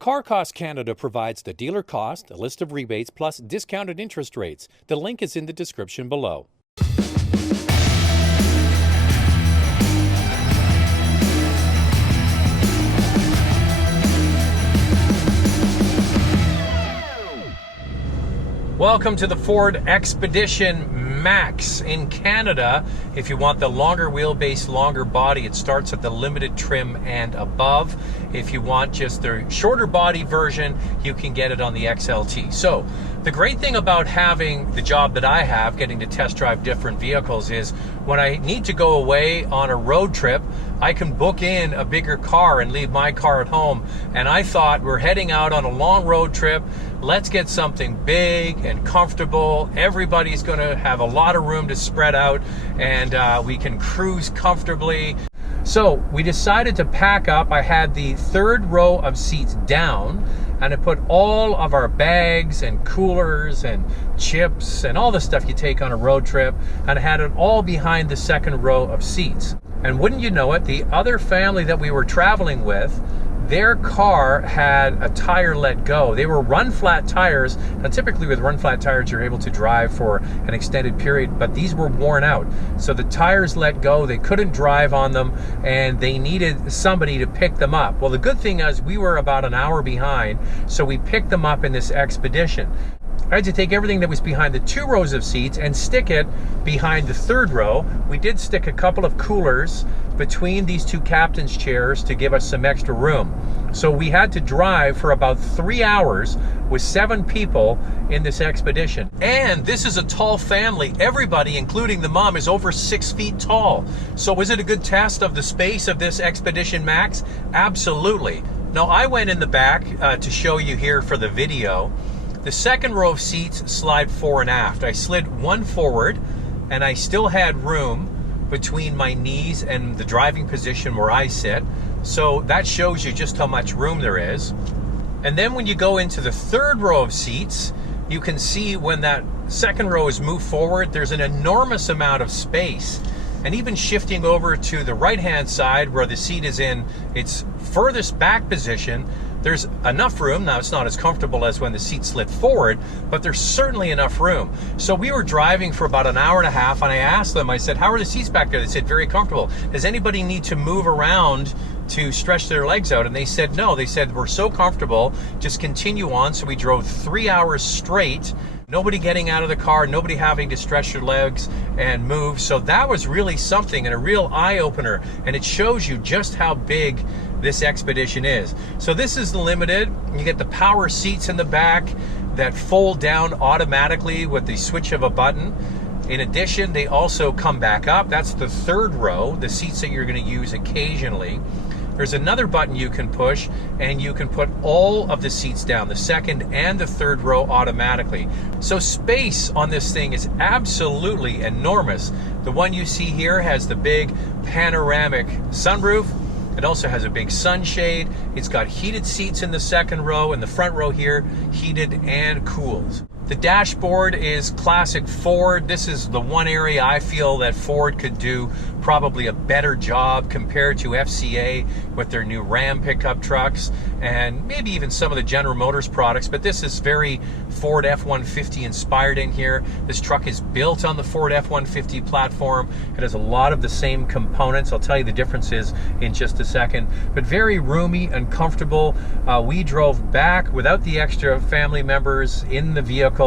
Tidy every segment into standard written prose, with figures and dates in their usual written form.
Car Cost Canada provides the dealer cost, a list of rebates, plus discounted interest rates. The link is in the description below. Welcome to the Ford Expedition Max in Canada. If you want the longer wheelbase, longer body, it starts at the limited trim and above. If you want just the shorter body version, you can get it on the XLT. So the great thing about having the job that I have, getting to test drive different vehicles, is when I need to go away on a road trip, I can book in a bigger car and leave my car at home. And I thought, we're heading out on a long road trip. Let's get something big and comfortable. Everybody's going to have a lot of room to spread out, and we can cruise comfortably. So we decided to pack up. I had the third row of seats down, and I put all of our bags and coolers and chips and all the stuff you take on a road trip, and I had it all behind the second row of seats. And wouldn't you know it, the other family that we were traveling with, their car had a tire let go. They were run flat tires. Now typically with run flat tires you're able to drive for an extended period, but these were worn out. So the tires let go, they couldn't drive on them, and they needed somebody to pick them up. Well, the good thing is we were about an hour behind, so we picked them up in this Expedition. I had to take everything that was behind the two rows of seats and stick it behind the third row. We did stick a couple of coolers between these two captain's chairs to give us some extra room. So we had to drive for about 3 hours with 7 people in this Expedition. And this is a tall family. Everybody, including the mom, is over 6 feet tall. So was it a good test of the space of this Expedition Max? Absolutely. Now I went in the back to show you here for the video. The second row of seats slide fore and aft. I slid one forward, and I still had room between my knees and the driving position where I sit. So that shows you just how much room there is. And then when you go into the third row of seats, you can see when that second row is moved forward, there's an enormous amount of space. And even shifting over to the right-hand side where the seat is in its furthest back position, there's enough room. Now it's not as comfortable as when the seat slid forward, but there's certainly enough room. So we were driving for about an hour and a half, and I asked them, I said, how are the seats back there? They said, very comfortable. Does anybody need to move around to stretch their legs out? And they said, no. They said, we're so comfortable, just continue on. So we drove 3 hours straight, nobody getting out of the car, nobody having to stretch their legs and move. So that was really something, and a real eye-opener, and it shows you just how big this Expedition is. So this is the Limited. You get the power seats in the back that fold down automatically with the switch of a button. In addition, they also come back up. That's the third row, the seats that you're going to use occasionally. There's another button you can push, and you can put all of the seats down, the second and the third row, automatically. So space on this thing is absolutely enormous. The one you see here has the big panoramic sunroof. It also has a big sunshade. It's got heated seats in the second row, and the front row here, heated and cooled. The dashboard is classic Ford. This is the one area I feel that Ford could do probably a better job compared to FCA with their new Ram pickup trucks, and maybe even some of the General Motors products, but this is very Ford F-150 inspired in here. This truck is built on the Ford F-150 platform. It has a lot of the same components. I'll tell you the differences in just a second, but very roomy and comfortable. We drove back without the extra family members in the vehicle,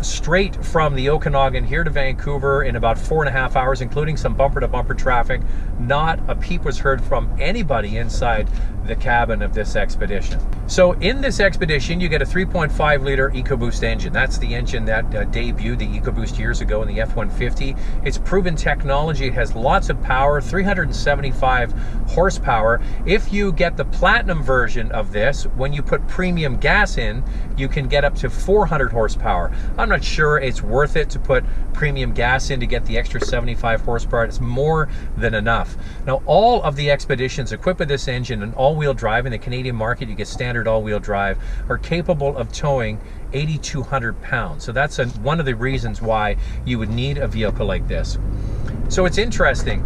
straight from the Okanagan here to Vancouver in about 4.5 hours, including some bumper-to-bumper traffic. Not a peep was heard from anybody inside the cabin of this Expedition. So in this Expedition, you get a 3.5 liter EcoBoost engine. That's the engine that debuted the EcoBoost years ago in the F-150. It's proven technology. It has lots of power, 375 horsepower. If you get the Platinum version of this, when you put premium gas in, you can get up to 400 horsepower. I'm not sure it's worth it to put premium gas in to get the extra 75 horsepower. It's more than enough. Now, all of the Expeditions equipped with this engine and all-wheel drive, in the Canadian market you get standard all-wheel drive, are capable of towing 8,200 pounds. So that's one of the reasons why you would need a vehicle like this. So it's interesting.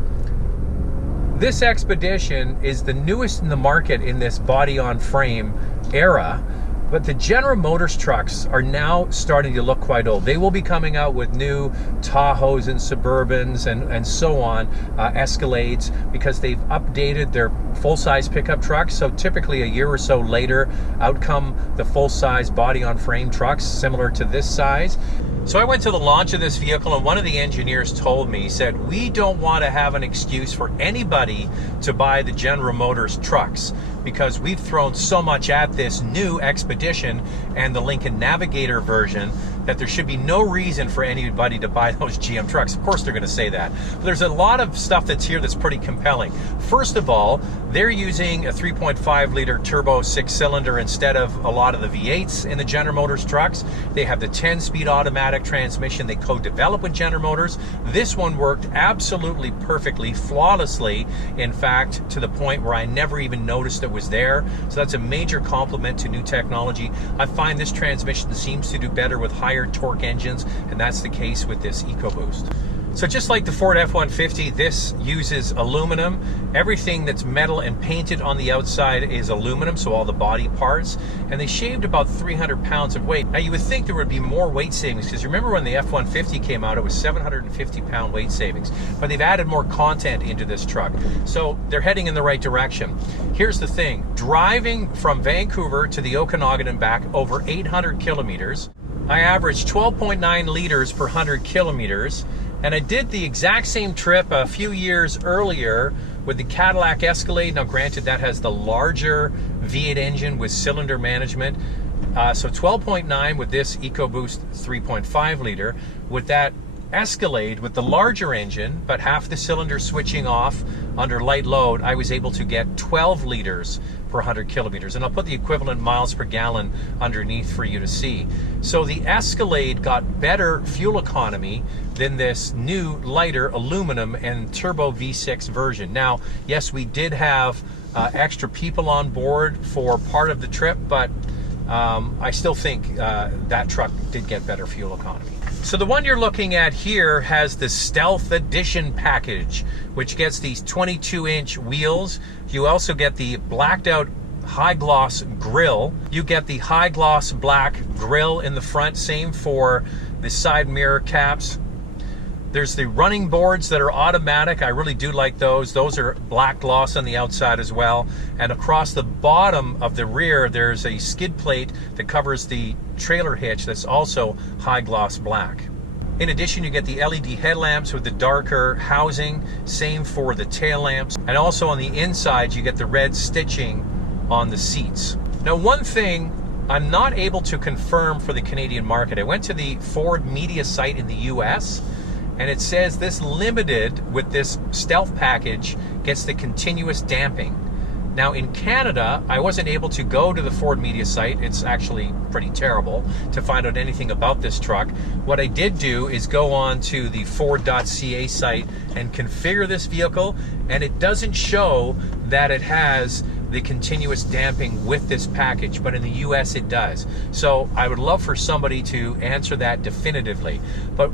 This Expedition is the newest in the market in this body-on-frame era, but the General Motors trucks are now starting to look quite old. They will be coming out with new Tahoes and Suburbans and so on, Escalades, because they've updated their full-size pickup trucks. So typically a year or so later, out come the full-size body-on-frame trucks, similar to this size. So I went to the launch of this vehicle, and one of the engineers told me, he said, we don't want to have an excuse for anybody to buy the General Motors trucks, because we've thrown so much at this new Expedition and the Lincoln Navigator version that there should be no reason for anybody to buy those GM trucks. Of course they're going to say that. But there's a lot of stuff that's here that's pretty compelling. First of all, they're using a 3.5 liter turbo 6-cylinder instead of a lot of the V8s in the General Motors trucks. They have the 10-speed automatic transmission they co-developed with General Motors. This one worked absolutely perfectly, flawlessly, in fact, to the point where I never even noticed it was there. So that's a major compliment to new technology. I find this transmission seems to do better with higher torque engines, and that's the case with this EcoBoost. So just like the Ford F-150, this uses aluminum. Everything that's metal and painted on the outside is aluminum, so all the body parts. And they shaved about 300 pounds of weight. Now you would think there would be more weight savings, because remember when the F-150 came out, it was 750 pound weight savings. But they've added more content into this truck. So they're heading in the right direction. Here's the thing, driving from Vancouver to the Okanagan and back over 800 kilometers, I averaged 12.9 liters per 100 kilometers. And I did the exact same trip a few years earlier with the Cadillac Escalade. Now granted, that has the larger V8 engine with cylinder management. So 12.9 with this EcoBoost 3.5 liter. With that Escalade with the larger engine, but half the cylinder switching off under light load, I was able to get 12 liters per 100 kilometers. And I'll put the equivalent miles per gallon underneath for you to see. So the Escalade got better fuel economy than this new lighter aluminum and turbo V6 version. Now, yes, we did have extra people on board for part of the trip, but I still think that truck did get better fuel economy. So the one you're looking at here has the Stealth Edition package, which gets these 22-inch wheels. You also get the blacked out high gloss grille. You get the high gloss black grille in the front, same for the side mirror caps. There's the running boards that are automatic. I really do like those. Those are black gloss on the outside as well. And across the bottom of the rear, there's a skid plate that covers the trailer hitch that's also high gloss black. In addition, you get the LED headlamps with the darker housing, same for the tail lamps. And also on the inside, you get the red stitching on the seats. Now, one thing I'm not able to confirm for the Canadian market, I went to the Ford media site in the US, and it says this Limited with this Stealth package gets the continuous damping. Now in Canada, I wasn't able to go to the Ford media site. It's actually pretty terrible to find out anything about this truck. What I did do is go on to the Ford.ca site and configure this vehicle, and it doesn't show that it has the continuous damping with this package, but in the US it does. So I would love for somebody to answer that definitively. But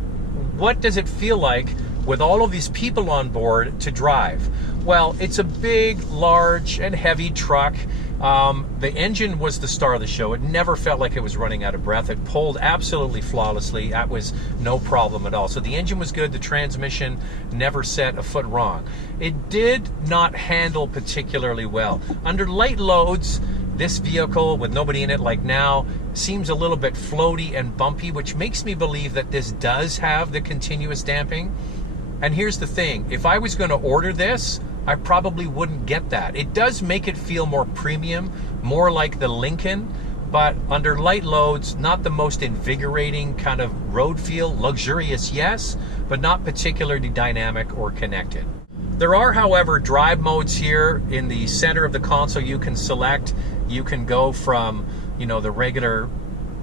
what does it feel like with all of these people on board to drive? Well, it's a big, large, and heavy truck. The engine was the star of the show. It never felt like it was running out of breath. It pulled absolutely flawlessly. That was no problem at all. So the engine was good. The transmission never set a foot wrong. It did not handle particularly well. Under light loads, this vehicle, with nobody in it like now, seems a little bit floaty and bumpy, which makes me believe that this does have the continuous damping. And here's the thing, if I was going to order this, I probably wouldn't get that. It does make it feel more premium, more like the Lincoln, but under light loads, not the most invigorating kind of road feel. Luxurious, yes, but not particularly dynamic or connected. There are, however, drive modes here in the center of the console you can select. You can go from, you know, the regular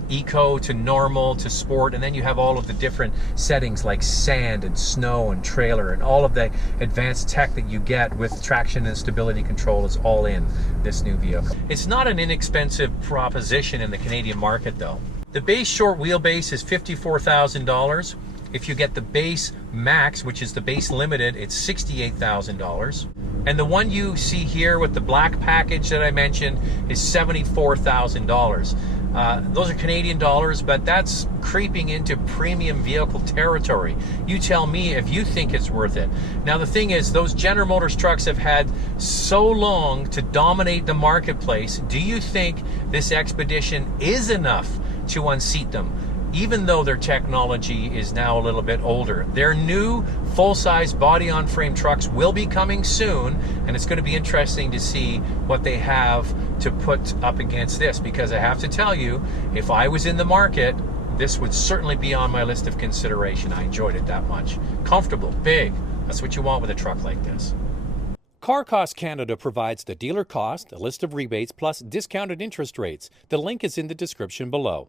eco to normal to sport, and then you have all of the different settings like sand and snow and trailer, and all of the advanced tech that you get with traction and stability control is all in this new vehicle. It's not an inexpensive proposition in the Canadian market though. The base short wheelbase is $54,000. If you get the base max, which is the base limited, it's $68,000. And the one you see here with the black package that I mentioned is $74,000. Those are Canadian dollars, but that's creeping into premium vehicle territory. You tell me if you think it's worth it. Now the thing is, those General Motors trucks have had so long to dominate the marketplace. Do you think this Expedition is enough to unseat them? Even though their technology is now a little bit older. Their new full-size body-on-frame trucks will be coming soon, and it's going to be interesting to see what they have to put up against this, because I have to tell you, if I was in the market, this would certainly be on my list of consideration. I enjoyed it that much. Comfortable, big. That's what you want with a truck like this. Car Cost Canada provides the dealer cost, a list of rebates, plus discounted interest rates. The link is in the description below.